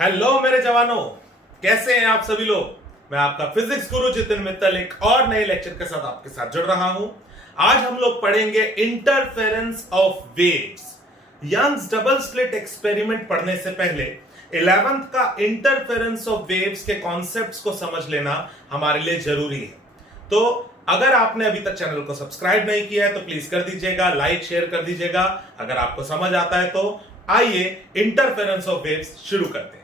Hello मेरे जवानों, कैसे हैं आप सभी लोग। मैं आपका फिजिक्स गुरु जितिन मित्तल एक और नए लेक्चर के साथ आपके साथ जुड़ रहा हूं। आज हम लोग पढ़ेंगे interference of waves. Young's double slit experiment पढ़ने से पहले 11th का इंटरफेरेंस ऑफ वेव्स के कॉन्सेप्ट्स को समझ लेना हमारे लिए जरूरी है। तो अगर आपने अभी तक चैनल को सब्सक्राइब नहीं किया है तो प्लीज कर दीजिएगा, लाइक शेयर कर दीजिएगा। अगर आपको समझ आता है तो आइए इंटरफेरेंस ऑफ वेव्स शुरू करते हैं।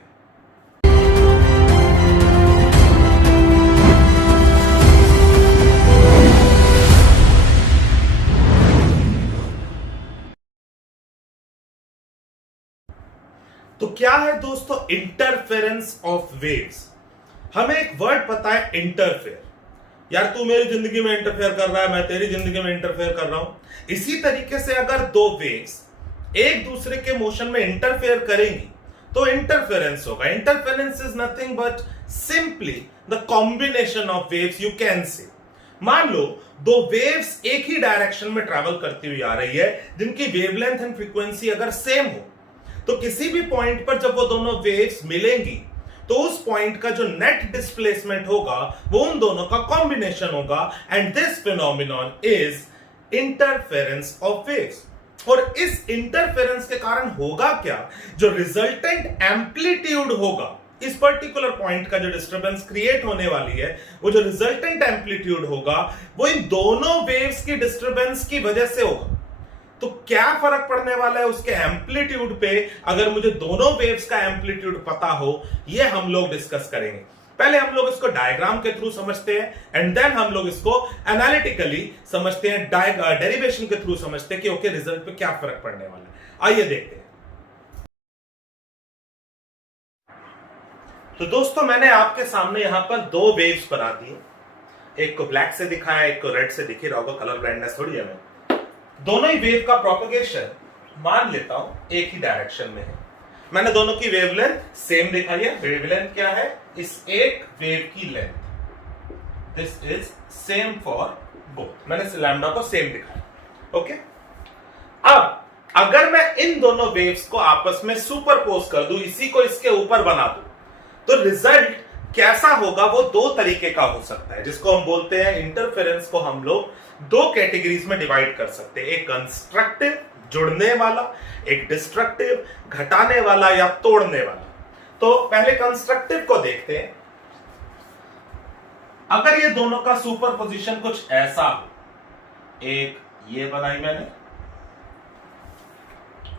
तो क्या है दोस्तों इंटरफेरेंस ऑफ वेव्स। हमें एक वर्ड पता है इंटरफेयर। यार तू मेरी जिंदगी में इंटरफेयर कर रहा है, मैं तेरी जिंदगी में इंटरफेयर कर रहा हूं। इसी तरीके से अगर दो वेव्स एक दूसरे के मोशन में इंटरफेयर करेंगी तो इंटरफेरेंस होगा। Interference is nothing but simply the combination of waves, you can say. मान लो दो वेव्स एक ही डायरेक्शन में ट्रैवल करती हुई आ रही है, जिनकी वेवलेंथ एंड फ्रीक्वेंसी अगर सेम हो तो किसी भी पॉइंट पर जब वो दोनों वेव्स मिलेंगी तो उस पॉइंट का जो नेट डिस्प्लेसमेंट होगा वो उन दोनों का कॉम्बिनेशन होगा, and this phenomenon is interference of waves. और इस इंटरफेरेंस के कारण होगा क्या, जो रिजल्टेंट एम्पलीट्यूड होगा, इस पर्टिकुलर पॉइंट का जो डिस्टर्बेंस क्रिएट होने वाली है, वो जो रिजल्टेंट एम्पलीट्यूड होगा वो इन दोनों वेव्स की डिस्टर्बेंस की वजह से होगा। तो क्या फर्क पड़ने वाला है उसके एम्पलीट्यूड पे, अगर मुझे दोनों वेव्स का एम्पलीट्यूड पता हो, ये हम लोग डिस्कस करेंगे। पहले हम लोग इसको डायग्राम के थ्रू समझते हैं एंड देन हम लोग इसको एनालिटिकली समझते हैं, डेरिवेशन के थ्रू समझते हैं कि ओके रिजल्ट पे क्या फर्क पड़ने वाला है। आइए देखते हैं। तो दोस्तों मैंने आपके सामने यहां पर दो वेव्स बना दिए, एक को ब्लैक से दिखाया, एक को रेड से। दिख ही रहा होगा, कलर ब्लाइंडनेस थोड़ी है। मैं दोनों ही वेव का प्रोपगेशन मान लेता हूं एक ही डायरेक्शन में है। मैंने दोनों की वेवलेंथ सेम दिखाई है। वेवलेंथ क्या है, इस एक वेव की length, this is same for both. मैंने लैम्डा को सेम दिखाया। ओके, अब अगर मैं इन दोनों वेव्स को आपस में सुपरपोज कर दूं, इसी को इसके ऊपर बना दूं, तो रिजल्ट कैसा होगा वो दो तरीके का हो सकता है, जिसको हम बोलते हैं इंटरफेरेंस को हम लोग दो कैटेगरीज में डिवाइड कर सकते हैं। एक कंस्ट्रक्टिव जुड़ने वाला, एक डिस्ट्रक्टिव घटाने वाला या तोड़ने वाला। तो पहले कंस्ट्रक्टिव को देखते हैं। अगर ये दोनों का सुपरपोजिशन कुछ ऐसा हो, एक ये बनाई मैंने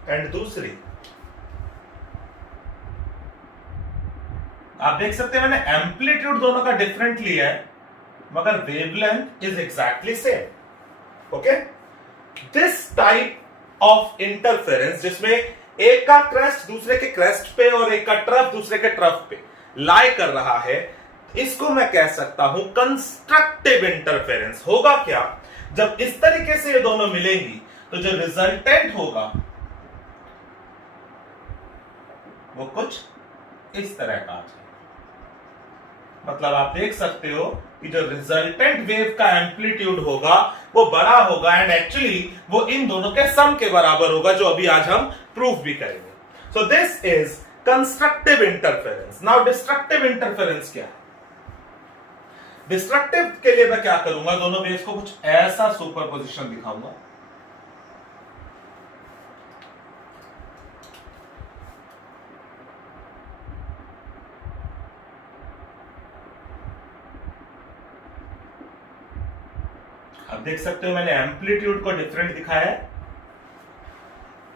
एंड दूसरी, आप देख सकते हैं मैंने एम्पलीट्यूड दोनों का डिफरेंट लिया है मगर wavelength is exactly same. Okay, this type of interference जिसमें एक का क्रेस्ट दूसरे के क्रेस्ट पे और एक का ट्रफ दूसरे के ट्रफ पे लाई कर रहा है, इसको मैं कह सकता हूं कंस्ट्रक्टिव इंटरफेरेंस। होगा क्या, जब इस तरीके से ये दोनों मिलेंगी तो जो रिजल्टेंट होगा वो कुछ इस तरह का है। मतलब आप देख सकते हो कि जो रिजल्टेंट वेव का एम्पलीट्यूड होगा वो बड़ा होगा एंड एक्चुअली वो इन दोनों के सम के बराबर होगा, जो अभी आज हम प्रूफ भी करेंगे। So this is constructive interference. Now destructive interference क्या है। डिस्ट्रक्टिव के लिए मैं क्या करूंगा, दोनों वेव्स को कुछ ऐसा सुपरपोजिशन दिखाऊंगा। अब देख सकते हो मैंने एम्पलीट्यूड को डिफरेंट दिखाया है।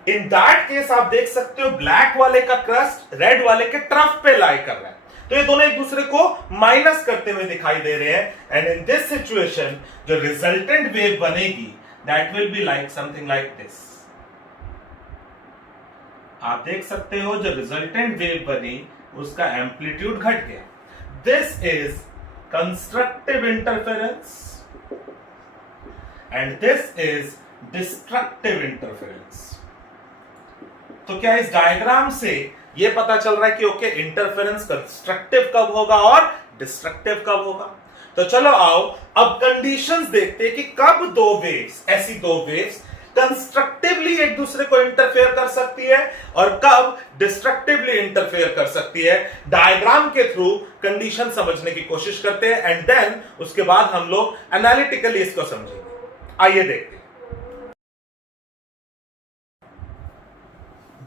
इन दैट केस आप देख सकते हो ब्लैक वाले का क्रस्ट रेड वाले के ट्रफ पे लाई कर रहा है, तो ये दोनों एक दूसरे को माइनस करते हुए दिखाई दे रहे हैं। एंड इन दिस सिचुएशन जो रिजल्टेंट वेव बनेगी that will be like something like this. आप देख सकते हो जो रिजल्टेंट वेव बनी उसका एम्पलीट्यूड घट गया। This is constructive interference and this is destructive interference। तो क्या इस डायग्राम से यह पता चल रहा है कि ओके इंटरफेरेंस कंस्ट्रक्टिव कब होगा और डिस्ट्रक्टिव कब होगा। तो चलो आओ अब कंडीशंस देखते हैं कि कब दो वेव्स, ऐसी दो वेव्स कंस्ट्रक्टिवली एक दूसरे को इंटरफेयर कर सकती है और कब डिस्ट्रक्टिवली इंटरफेयर कर सकती है, डायग्राम के थ्रू कंडीशन समझने की कोशिश करते हैं एंड देन उसके बाद हम लोग एनालिटिकली इसको समझेंगे। आइए देखते हैं।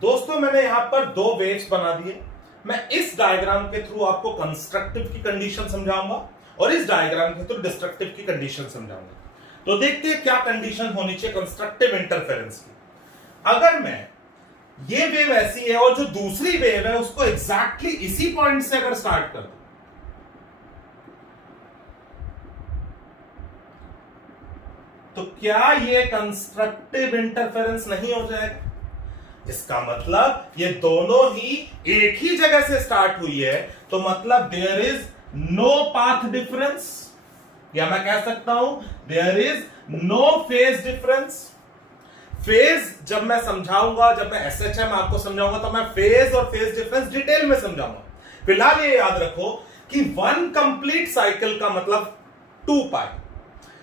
दोस्तों मैंने यहां पर दो वेव्स बना दिए। मैं इस डायग्राम के थ्रू आपको कंस्ट्रक्टिव की कंडीशन समझाऊंगा और इस डायग्राम के थ्रू डिस्ट्रक्टिव की कंडीशन समझाऊंगा। तो देखते हैं क्या कंडीशन होनी चाहिए कंस्ट्रक्टिव इंटरफेरेंस की। अगर मैं ये वेव ऐसी है और जो दूसरी वेव है उसको एग्जैक्टली इसी पॉइंट से अगर स्टार्ट कर दूं, तो क्या ये कंस्ट्रक्टिव इंटरफेरेंस नहीं हो जाएगा? इसका मतलब ये दोनों ही एक ही जगह से स्टार्ट हुई है, तो मतलब there is no path difference, या मैं कह सकता हूं there is no phase difference. Phase जब मैं समझाऊंगा, जब मैं एसएचएम आपको समझाऊंगा तो मैं फेज और फेज डिफरेंस डिटेल में समझाऊंगा। फिलहाल ये याद रखो कि वन कंप्लीट साइकिल का मतलब 2 पाई,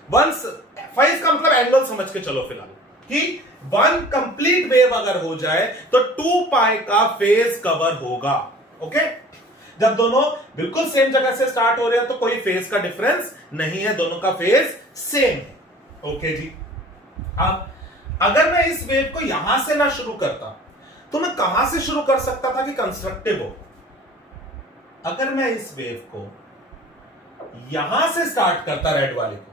फेज का मतलब एंगल समझ के चलो फिलहाल कि वन कंप्लीट वेव अगर हो जाए तो 2 पाई का फेज कवर होगा। ओके, जब दोनों बिल्कुल सेम जगह से स्टार्ट हो रहे हैं तो कोई फेज का डिफरेंस नहीं है, दोनों का फेज सेम है। ओके जी। अब अगर मैं इस वेव को यहां से ना शुरू करता तो मैं कहां से शुरू कर सकता था कि कंस्ट्रक्टिव हो? अगर मैं इस वेव को यहां से स्टार्ट करता रेड वाले को,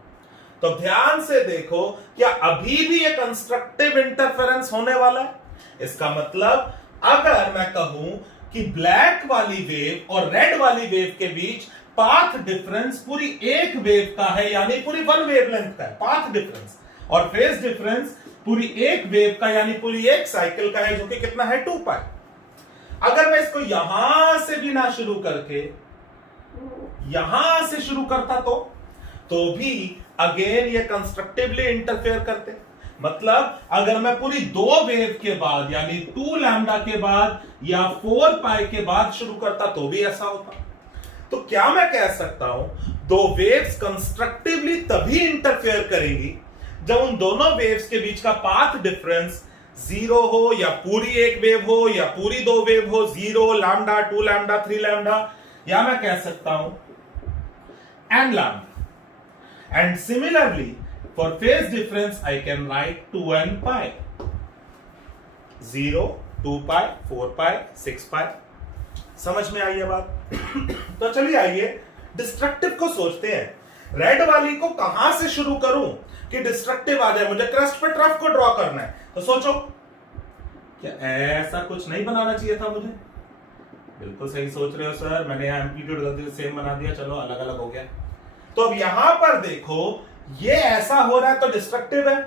तो ध्यान से देखो क्या अभी भी ये कंस्ट्रक्टिव इंटरफेरेंस होने वाला है? इसका मतलब अगर मैं कहूं कि ब्लैक वाली वेव और रेड वाली वेव के बीच पाथ डिफरेंस पूरी एक वेव का है, यानी पूरी वन वेवलेंथ का है पाथ डिफरेंस, और फेज डिफरेंस पूरी एक वेव का यानी पूरी एक साइकिल का है, जो कि कितना है 2 पाई। अगर मैं इसको यहां से भी ना शुरू करके यहां से शुरू करता तो भी अगेन ये कंस्ट्रक्टिवली इंटरफेयर करते। मतलब अगर मैं पूरी 2 वेव के बाद यानी 2 लैम्डा के बाद या 4 पाई के बाद शुरू करता तो भी ऐसा होता। तो क्या मैं कह सकता हूं 2 वेव्स कंस्ट्रक्टिवली तभी इंटरफेयर करेंगी जब उन दोनों वेव्स के बीच का पाथ डिफरेंस 0 हो, या पूरी एक वेव हो या पूरी 2 वेव हो, 0 लैम्डा 2 लैम्डा 3 लैम्डा, या मैं कह सकता हूं n lambda. And similarly, for phase difference, I can write 2n pi. 0, 2 pi, 4 pi, 6 pi. समझ में आई है बात? तो चलिए आइए डिस्ट्रक्टिव को सोचते हैं। रेड वाली को कहां से शुरू करूं कि डिस्ट्रक्टिव आ जाए? मुझे क्रस्ट पे ट्रफ को ड्रॉ करना है, तो सोचो क्या ऐसा कुछ नहीं बनाना चाहिए था मुझे? बिल्कुल सही सोच रहे हो सर, मैंने यहां एम्पलीट्यूड गलती से सेम बना दिया, चलो अलग अलग हो गया। तो अब यहां पर देखो ये ऐसा हो रहा है तो डिस्ट्रक्टिव है,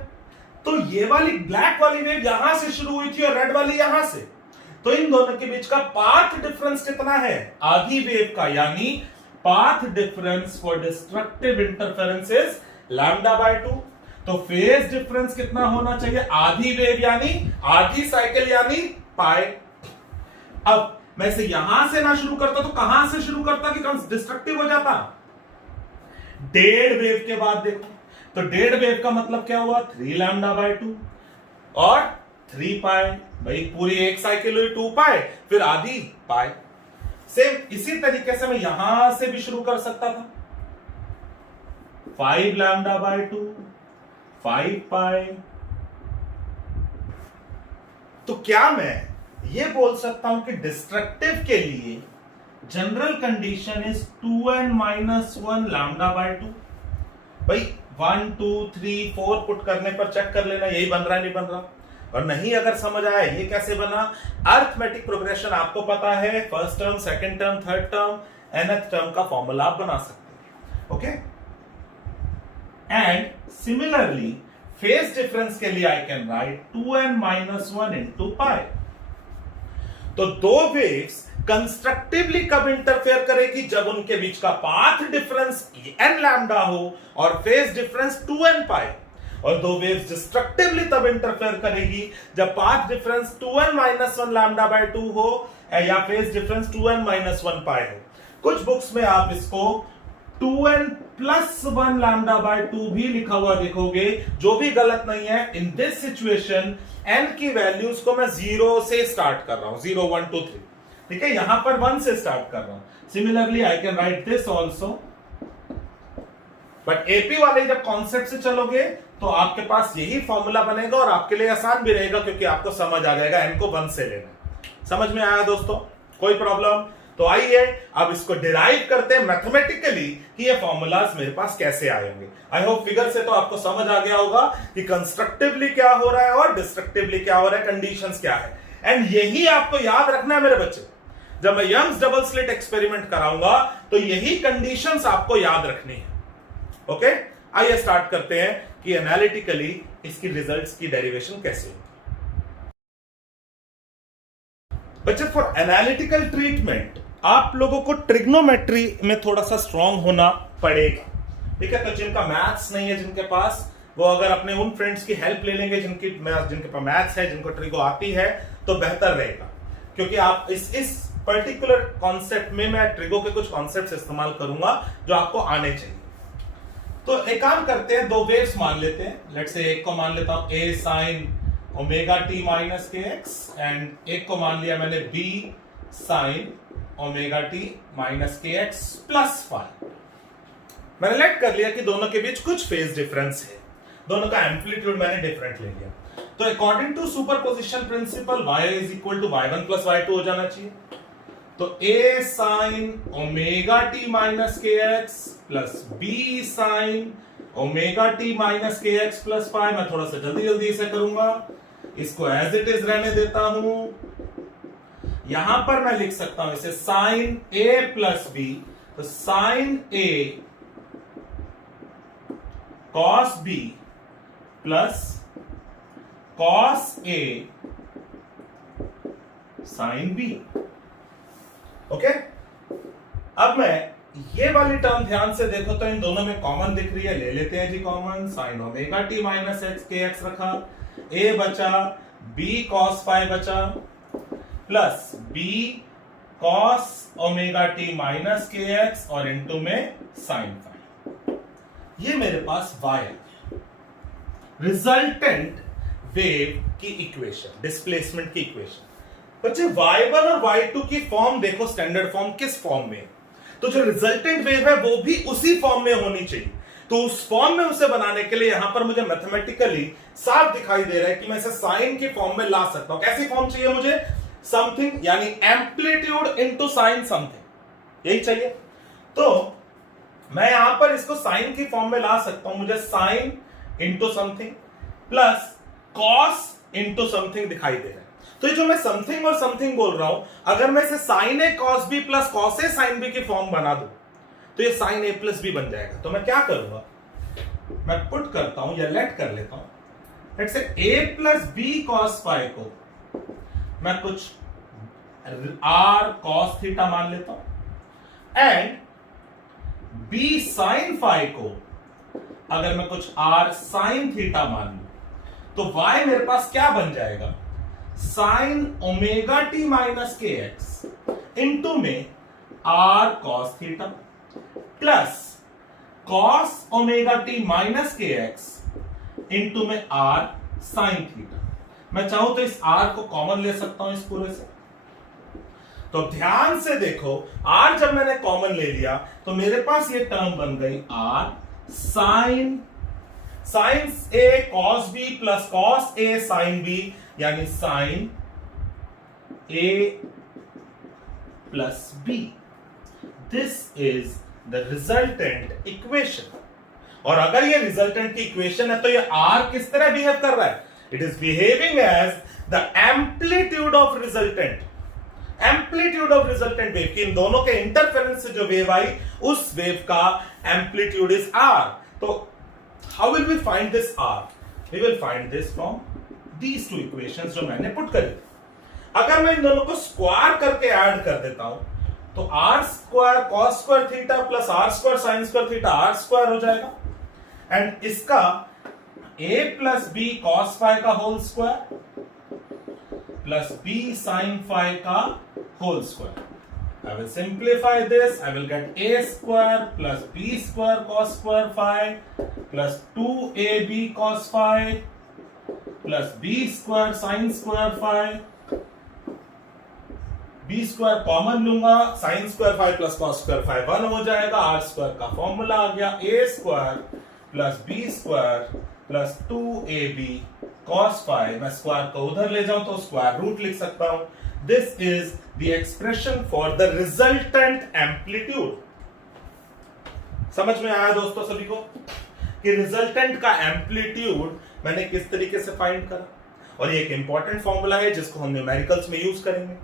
तो ये वाली ब्लैक वाली वेव यहां से शुरू हुई थी और रेड वाली यहां से, तो इन दोनों के बीच का पाथ डिफरेंस कितना है? आधी वेव का, यानी path difference for destructive interference is lambda by 2। तो फेज डिफरेंस कितना होना चाहिए? आधी वेव यानी आधी साइकिल यानी पाई। अब मैं इसे यहां से ना शुरू करता तो कहां से शुरू करता कि डिस्ट्रक्टिव हो जाता? 1.5 वेव के बाद देखो, तो 1.5 वेव का मतलब क्या हुआ? 3 लैम्डा बाय 2 और 3 पाई। भाई पूरी एक साइकिल हुई 2 पाई, फिर आधी पाई। सेम इसी तरीके से मैं यहां से भी शुरू कर सकता था, 5 लैम्डा बाय 2, 5 पाई। तो क्या मैं ये बोल सकता हूं कि डिस्ट्रक्टिव के लिए general condition is 2n minus 1 lambda by 2? भाई 1 2 3 4 पुट करने पर चेक कर लेना यही बन रहा है नहीं बन रहा, और नहीं अगर समझ आया ये कैसे बना, अरिथमेटिक प्रोग्रेशन आपको पता है, first term second term third term nth term का फॉर्मूला आप बना सकते हैं। Okay, and similarly phase difference के लिए आई can right 2n minus 1 into pi. तो 2 वेव्स कंस्ट्रक्टिवली कब इंटरफेयर करेगी? जब उनके बीच का पाथ डिफरेंस n लैम्डा हो और फेज डिफरेंस 2n पाई। और 2 वेव्स डिस्ट्रक्टिवली तब इंटरफेयर करेगी जब path difference 2n minus 1 lambda by 2 हो या फेज डिफरेंस 2n माइनस 1 पाई हो। कुछ बुक्स में आप इसको 2n प्लस 1 लैम्डा बाय 2 भी लिखा हुआ देखोगे, जो भी गलत नहीं है। इन दिस सिचुएशन n की वैल्यूज को मैं 0 से स्टार्ट कर रहा हूं, 0 1 2 3, ठीक है। यहां पर 1 से स्टार्ट कर रहा हूं। Similarly I can right this also, but AP वाले जब कॉन्सेप्ट से चलोगे तो आपके पास यही फॉर्मूला बनेगा और आपके लिए आसान भी रहेगा, क्योंकि आपको समझ आ जाएगा n को 1 से लेना। समझ में आया दोस्तों? कोई प्रॉब्लम? तो आइए अब इसको डिराइव करते हैं मैथमेटिकली कि ये फॉर्मूलाज मेरे पास कैसे आएंगे। आई होप फिगर से तो आपको समझ आ गया होगा कि कंस्ट्रक्टिवली क्या हो रहा है और डिस्ट्रक्टिवली क्या हो रहा है, कंडीशंस क्या है। एंड यही आपको याद रखना है मेरे बच्चे, जब मैं यंग्स डबल स्लिट एक्सपेरिमेंट कराऊंगा तो यही कंडीशंस आपको याद रखनी है। ओके, आइए स्टार्ट करते हैं कि एनालिटिकली इसकी रिजल्ट्स की डेरिवेशन कैसे होगी। बच्चे, फॉर एनालिटिकल ट्रीटमेंट आप लोगों को ट्रिग्नोमेट्री में थोड़ा सा स्ट्रांग होना पड़ेगा, ठीक है। तो जिनका मैथ्स नहीं है, जिनके पास, वो अगर अपने उन फ्रेंड्स की हेल्प ले लेंगे जिनके पास मैथ्स है, जिनको ट्रिगो आती है, तो बेहतर रहेगा। क्योंकि आप इस पर्टिकुलर कॉन्सेप्ट में मैं ट्रिगो के कुछ कॉन्सेप्ट्स इस्तेमाल करूंगा जो आपको आने चाहिए। तो एक काम करते हैं, दो वेव्स मान लेते हैं। लेट्स से एक को मान लेता हूं a sin omega t minus K x, and एक को मान लिया मैंने b sin omega t minus K X plus five. मैंने लेट कर लिया कि दोनों के बीच कुछ फेज डिफरेंस है, दोनों का एम्पलीट्यूड मैंने डिफरेंट ले लिया। तो according to superposition principle y is equal to y1 plus y2 हो जाना चाहिए। तो a sin omega t minus K X plus b sin omega t minus K X plus five. मैं थोड़ा सा जल्दी जल्दी इसे करूंगा, इसको एज इट इज रहने देता हूं। यहां पर मैं लिख सकता हूं इसे sin a प्लस b, तो sin a cos b plus cos a sin b। Okay, अब मैं ये वाली टर्म ध्यान से देखो तो इन दोनों में कॉमन दिख रही है, ले लेते हैं जी common. sin omega t minus X K X रखा, a बचा, b cos फाइव बचा, plus b cos omega t minus K X और इनटू में sin फाइव। ये मेरे पास y है, रिजल्टेंट वेव की इक्वेशन, डिस्प्लेसमेंट की इक्वेशन। बच्चे, y1 और y2 की फॉर्म देखो, स्टैंडर्ड फॉर्म किस फॉर्म में, तो जो रिजल्टेंट वेव है वो भी उसी फॉर्म में होनी चाहिए। तो उस फॉर्म में उसे बनाने के लिए यहां पर मुझे मैथमेटिकली साफ दिखाई दे रहा है कि मैं इसे साइन की फॉर्म में ला सकता हूं। कैसी फॉर्म चाहिए मुझे? समथिंग यानी एम्पलीट्यूड इनटू साइन समथिंग, यही चाहिए। तो मैं यहां पर इसको साइन की फॉर्म में ला सकता हूं। मुझे sine into something plus cos into something दिखाई दे रहा है। तो ये जो मैं समथिंग और समथिंग बोल रहा हूं, अगर मैं इसे sign A cos B plus cos A sine B की फॉर्म बना दूं तो ये साइन ए प्लस बी बन जाएगा। तो मैं क्या करूंगा, मैं पुट करता हूं या लेट कर लेता हूं। Let's say A plus B cos five को मैं कुछ आर कॉस थीटा मान लेता हूं, एंड बी साइन फाइव को अगर मैं कुछ आर साइन थीटा मान लू तो y मेरे पास क्या बन जाएगा, sine omega T minus K X into में R cos theta plus cos omega T minus K X into में आर साइन थीटा। मैं चाहूं तो इस आर को कॉमन ले सकता हूं इस पूरे से। तो ध्यान से देखो, आर जब मैंने कॉमन ले लिया तो मेरे पास ये टर्म बन गई R sine A cos B plus cos A sine B, यानी sine A plus B. This is the resultant equation. और अगर ये रिजल्टेंट की इक्वेशन है तो ये आर किस तरह बिहेव कर रहा है? It is behaving as the amplitude of resultant, amplitude of resultant wave की इन दोनों के इंटरफेरेंस से जो वेव आई उस वेव का एम्पलीट्यूड इज आर। तो how will we find this R? We will find this from these two equations जो मैंने पुट करी। अगर मैं इन दोनों को स्क्वायर करके ऐड कर देता हूं तो R square cos square theta plus R square sine square theta R square हो जाएगा, एंड इसका a plus B cos five का whole square plus B sine five का whole square. I will simplify this. I will get a square plus b square cos square phi plus 2ab cos phi plus b square sin square phi. b square common लूंगा, sin square phi plus cos square phi 1 हो जाएगा, r square का formula आ गया a square plus b square plus 2ab cos phi. मैं square को उधर ले जाऊं तो स्क्वायर रूट लिख सकता हूं. This is the expression for the resultant amplitude. समझ में आया दोस्तों सभी को कि रिजल्टेंट का एम्पलीट्यूड मैंने किस तरीके से फाइंड करा, और ये एक इंपॉर्टेंट फॉर्मूला है जिसको हम न्यूमेरिकल्स में यूज करेंगे.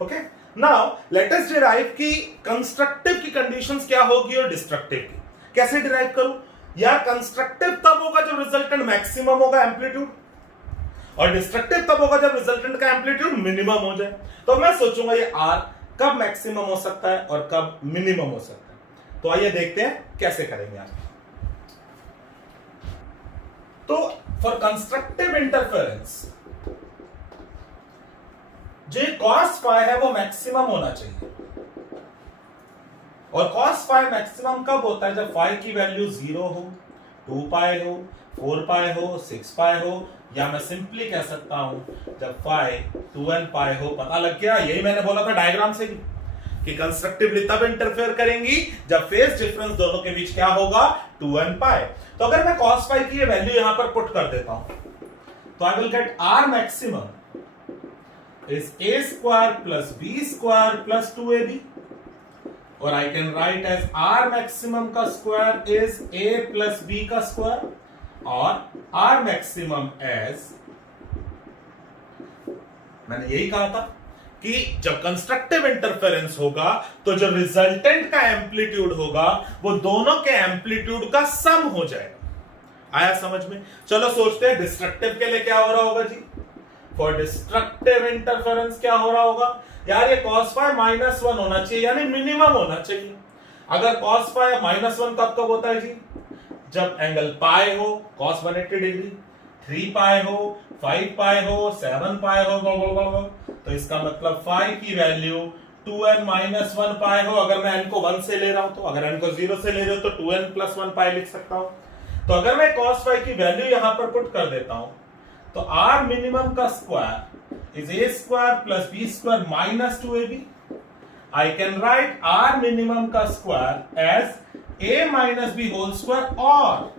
Okay, now let us derive की कंस्ट्रक्टिव की कंडीशंस क्या होगी और डिस्ट्रक्टिव की. कैसे डिराइव करूं यार? कंस्ट्रक्टिव तब होगा जब रिजल्टेंट मैक्सिमम होगा एम्पलीट्यूड, और डिस्ट्रक्टिव तब होगा जब रिजल्टेंट का एम्पलीट्यूड मिनिमम हो जाए. तो मैं सोचूंगा ये आर कब मैक्सिमम हो सकता है और कब मिनिमम हो सकता है. तो आइए देखते हैं कैसे करेंगे आज. तो फॉर कंस्ट्रक्टिव इंटरफेरेंस जो cos फाई है वो मैक्सिमम होना चाहिए, और cos फाई मैक्सिमम कब होता है? जब फाई की वैल्यू 0 हो, 2 पाई हो, 4 पाई हो, 6 पाई हो, या मैं सिंपली कह सकता हूं जब फाई 2n पाई हो. पता लग गया? यही मैंने बोला था डायग्राम से भी कि कंस्ट्रक्टिवली तब इंटरफेयर करेंगी जब फेज डिफरेंस दोनों के बीच क्या होगा? 2n पाई. तो अगर मैं cos फाई की वैल्यू यहां पर पुट कर देता हूं तो I will get r maximum is a square plus b square plus 2ab, or I can write as r maximum का square is a plus b का square, और r maximum as, मैंने यही कहा था कि जब कंस्ट्रक्टिव इंटरफेरेंस होगा तो जो रिजल्टेंट का एम्पलीट्यूड होगा वो दोनों के एम्पलीट्यूड का सम हो जाएगा. आया समझ में? चलो सोचते हैं डिस्ट्रक्टिव के लिए क्या हो रहा होगा जी. फॉर डिस्ट्रक्टिव इंटरफेरेंस क्या हो रहा होगा यार? ये cos फाई -1 होना चाहिए, यानी मिनिमम होना चाहिए. अगर cos फाई -1 कब कब होता है जी? जब एंगल पाई हो cos 180 डिग्री, 3 पाई हो, 5 पाई हो, 7 पाई हो, तो इसका मतलब फाई की वैल्यू 2n -1 पाई हो. अगर मैं n को 1 से ले रहा हूं तो, अगर n को 0 से ले रहे हो तो 2n + 1 पाई लिख सकता हूं. तो अगर मैं cos फाई की वैल्यू यहां पर पुट कर देता हूं तो r मिनिमम का square is a square plus b square minus 2ab. I can write r minimum का square as a minus b whole square, और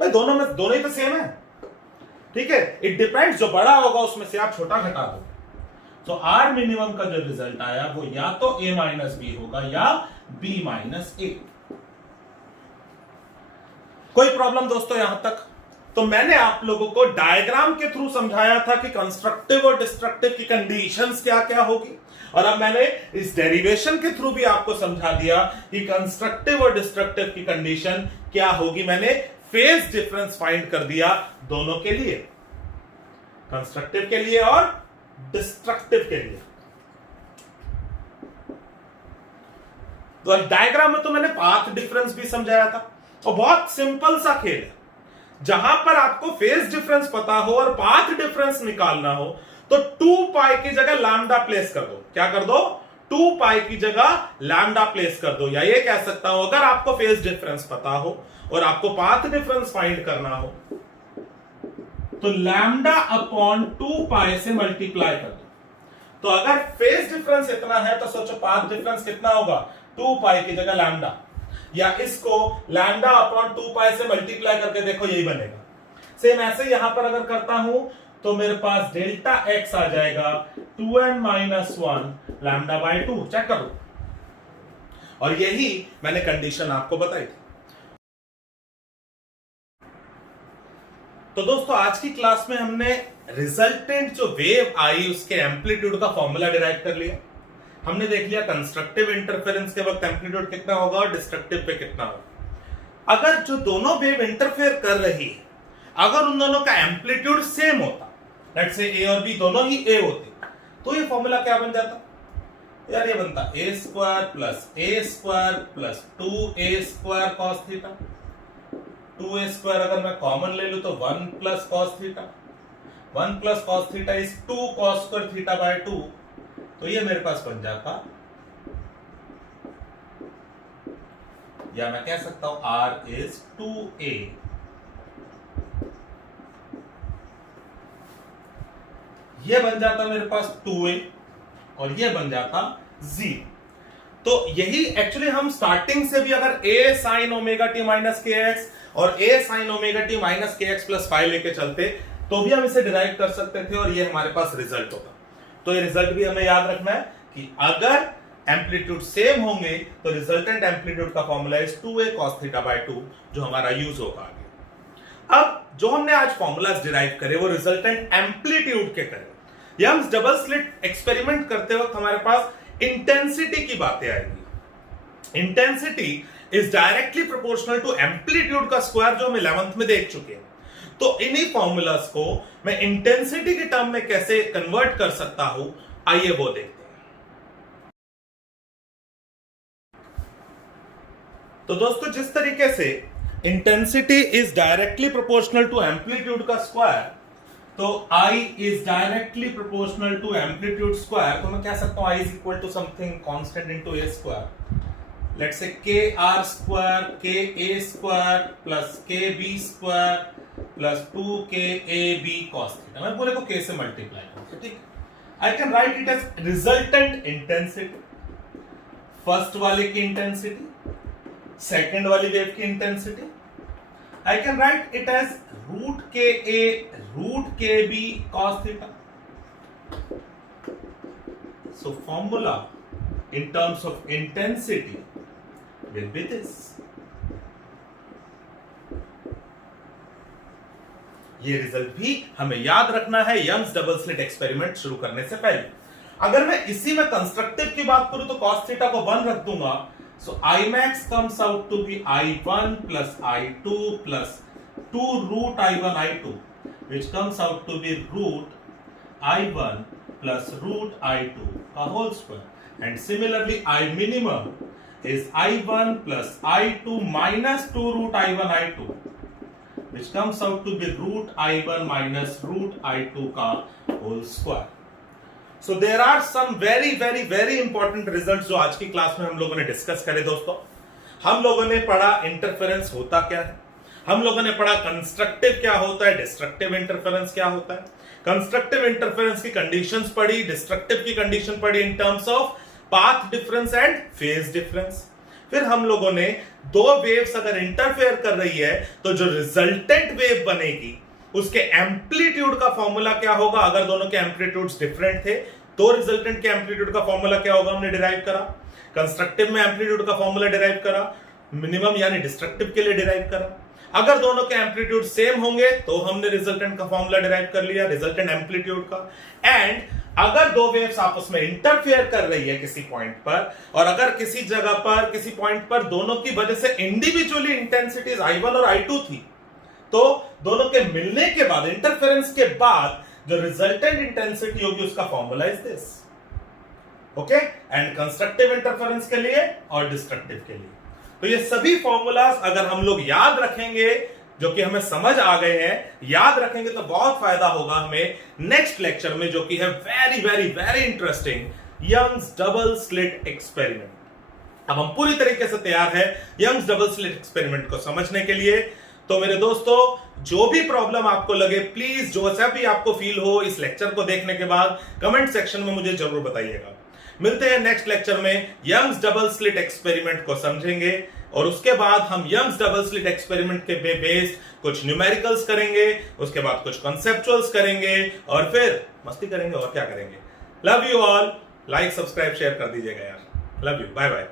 भाई दोनों ही तो सेम है. ठीक है, इट डिपेंड्स, जो बड़ा होगा उसमें से आप छोटा घटा दो. तो r मिनिमम का जो रिजल्ट आया वो या तो a माइनस b होगा या b माइनस a. कोई प्रॉब्लम दोस्तों यहां तक? तो मैंने आप लोगों को डायग्राम के थ्रू समझाया था कि कंस्ट्रक्टिव और डिस्ट्रक्टिव की कंडीशंस क्या क्या होगी, और अब मैंने इस डेरिवेशन के थ्रू भी आपको समझा दिया कि कंस्ट्रक्टिव और डिस्ट्रक्टिव की कंडीशन क्या होगी. मैंने फेज डिफरेंस फाइंड कर दिया दोनों के लिए, कंस्ट्रक्टिव के लिए और डिस्ट्रक्टिव के लिए. तो डायग्राम में तो मैंने पाथ डिफरेंस भी समझाया था, और बहुत सिंपल सा खेल है. जहां पर आपको फेज डिफरेंस पता हो और पाथ डिफरेंस निकालना हो तो 2 पाई की जगह लैम्डा प्लेस कर दो. क्या कर दो? 2 पाई की जगह लैम्डा प्लेस कर दो. या ये कह सकता हूं अगर आपको फेज डिफरेंस पता हो और आपको पाथ डिफरेंस फाइंड करना हो तो लैम्डा अपॉन 2 पाई से मल्टीप्लाई कर दो. तो अगर फेज डिफरेंस इतना है तो सोचो पाथ डिफरेंस कितना होगा? 2 पाई की जगह लैम्डा, या इसको लैम्डा अपॉन 2 पाई से मल्टीप्लाई करके देखो, यही बनेगा. सेम ऐसे यहां पर अगर करता हूं तो मेरे पास डेल्टा x आ जाएगा 2n - 1 लैम्डा बाय 2. चेक करो, और यही मैंने कंडीशन आपको बताई थी. तो दोस्तों आज की क्लास में हमने रिजल्टेंट जो वेव आई उसके एम्पलीट्यूड का फॉर्मूला डिराइव कर लिया. हमने देख लिया कंस्ट्रक्टिव इंटरफेरेंस के वक्त एम्पलीट्यूड कितना होगा और डिस्ट्रक्टिव पे कितना होगा. अगर जो दोनों वेव इंटरफेयर कर रही है, अगर उन दोनों का एम्पलीट्यूड सेम होता, लेट्स से ए और बी दोनों ही ए होते, तो ये फॉर्मूला क्या बन जाता यार? ये बनता a square plus a square plus 2a square cos theta. 2a square अगर मैं कॉमन ले लूं तो 1 plus cos theta. 1 plus cos theta is 2 cos square theta by 2. तो ये मेरे पास बन जाता, या मैं कह सकता हूं R is 2A। ये बन जाता मेरे पास 2A और ये बन जाता Z। तो यही एक्चुअली हम स्टार्टिंग से भी अगर A sin omega T minus K X और A sin omega T minus K X plus 5 लेके चलते तो भी हम इसे डिराइव कर सकते थे और ये हमारे पास रिजल्ट होगा। तो ये रिजल्ट भी हमें याद रखना है कि अगर एम्पलीट्यूड सेम होंगे तो रिजल्टेंट एम्पलीट्यूड का formula is 2A cos theta by 2 जो हमारा यूज होगा आगे। अब जो हमने आज फॉर्मूलाज डिराइव करे वो रिजल्टेंट एम्पलीट्यूड के करे। यंग्स डबल स्लिट एक्सपेरिमेंट करते वक्त हमारे पास इंटेंसिटी की बातें आएगी। Intensity is directly proportional to amplitude का स्क्वायर जो हम 11th में देख चुके हैं। तो इन्हीं फॉर्मूलाज को मैं इंटेंसिटी के टर्म में कैसे कन्वर्ट कर सकता हूं, आइए वो देखते हैं। तो दोस्तों जिस तरीके से intensity is directly proportional to amplitude का स्क्वायर, तो I is directly proportional to amplitude square, तो मैं कह सकता हूं I is equal to something constant into A square. Let's say KR square KA square plus KB square plus 2KAB cos theta. मैं पूरे को K से मल्टीप्लाई करूंगा, ठीक है। I can write it as resultant intensity, first वाले की intensity, second वाली वेव की intensity. I can write it as root KA root KB cos theta. So formula in terms of intensity will be this. ये result भी हमें याद रखना है यंग्स डबल स्लिट एक्सपेरिमेंट शुरू करने से पहले। अगर मैं इसी में कंस्ट्रक्टिव की बात करूं तो cos थीटा को 1 रख दूंगा, so I max comes out to be I1 plus I2 plus 2 root I1 I2, which comes out to be root I1 plus root I2 का whole square, and similarly I minimum is I1 plus I2 minus 2 root I1 I2, which comes out to be root I1 minus root I2 का whole square. So there are some very important results जो आज की class में हम लोगों ने discuss करे। दोस्तों हम लोगों ने पढ़ा इंटरफेरेंस होता क्या है, हम लोगों ने पढ़ा कंस्ट्रक्टिव क्या होता है, डिस्ट्रक्टिव इंटरफेरेंस क्या होता है, कंस्ट्रक्टिव इंटरफेरेंस की कंडीशंस पढ़ी, डिस्ट्रक्टिव की कंडीशन पढ़ी in terms of path difference and phase difference. फिर हम लोगों ने दो वेव्स अगर इंटरफेयर कर रही है तो जो रिजल्टेंट वेव बनेगी उसके एम्पलीट्यूड का फॉर्मूला क्या होगा। अगर दोनों के एम्पलीट्यूड्स डिफरेंट थे तो रिजल्टेंट के एम्पलीट्यूड का फॉर्मूला क्या होगा, हमने डिराइव करा। कंस्ट्रक्टिव में एम्पलीट्यूड का फॉर्मूला डिराइव करा, मिनिमम यानी डिस्ट्रक्टिव के लिए डिराइव करा। अगर दोनों के एम्पलीट्यूड सेम होंगे तो हमने रिजल्टेंट का फॉर्मूला डिराइव कर लिया, रिजल्टेंट एम्पलीट्यूड का। एंड अगर दो वेव्स आपस में इंटरफेयर कर रही है किसी पॉइंट पर, और अगर किसी जगह पर किसी पॉइंट पर दोनों की वजह से इंडिविजुअली इंटेंसिटीज I1 और I2 थी, तो दोनों के मिलने के बाद, इंटरफेरेंस के बाद जो रिजल्टेंट इंटेंसिटी होगी उसका formula is this. Okay, and constructive interference के लिए और डिस्ट्रक्टिव के लिए। तो ये सभी फॉर्मूलाज अगर हम लोग याद रखेंगे, जो कि हमें समझ आ गए हैं, याद रखेंगे तो बहुत फायदा होगा हमें नेक्स्ट लेक्चर में, जो कि है very interesting, Young's double slit experiment. अब हम पूरी तरीके से तैयार है यंग्स डबल स्लिट एक्सपेरिमेंट को समझने के लिए। तो मेरे दोस्तों जो भी प्रॉब्लम आपको लगे, प्लीज जो सा भी आपको फील हो इस लेक्चर को देखने के बाद कमेंट सेक्शन में मुझे जरूर बताइएगा। मिलते हैं नेक्स्ट लेक्चर में, यंग्स डबल स्लिट एक्सपेरिमेंट को समझेंगे और उसके बाद हम यंग्स डबल स्लिट एक्सपेरिमेंट के बेस्ड कुछ न्यूमेरिकल्स करेंगे, उसके बाद कुछ कॉन्सेप्चुअल्स करेंगे और फिर मस्ती करेंगे और क्या करेंगे। Love you all, like subscribe share कर दीजिएगा यार। Love you, bye bye.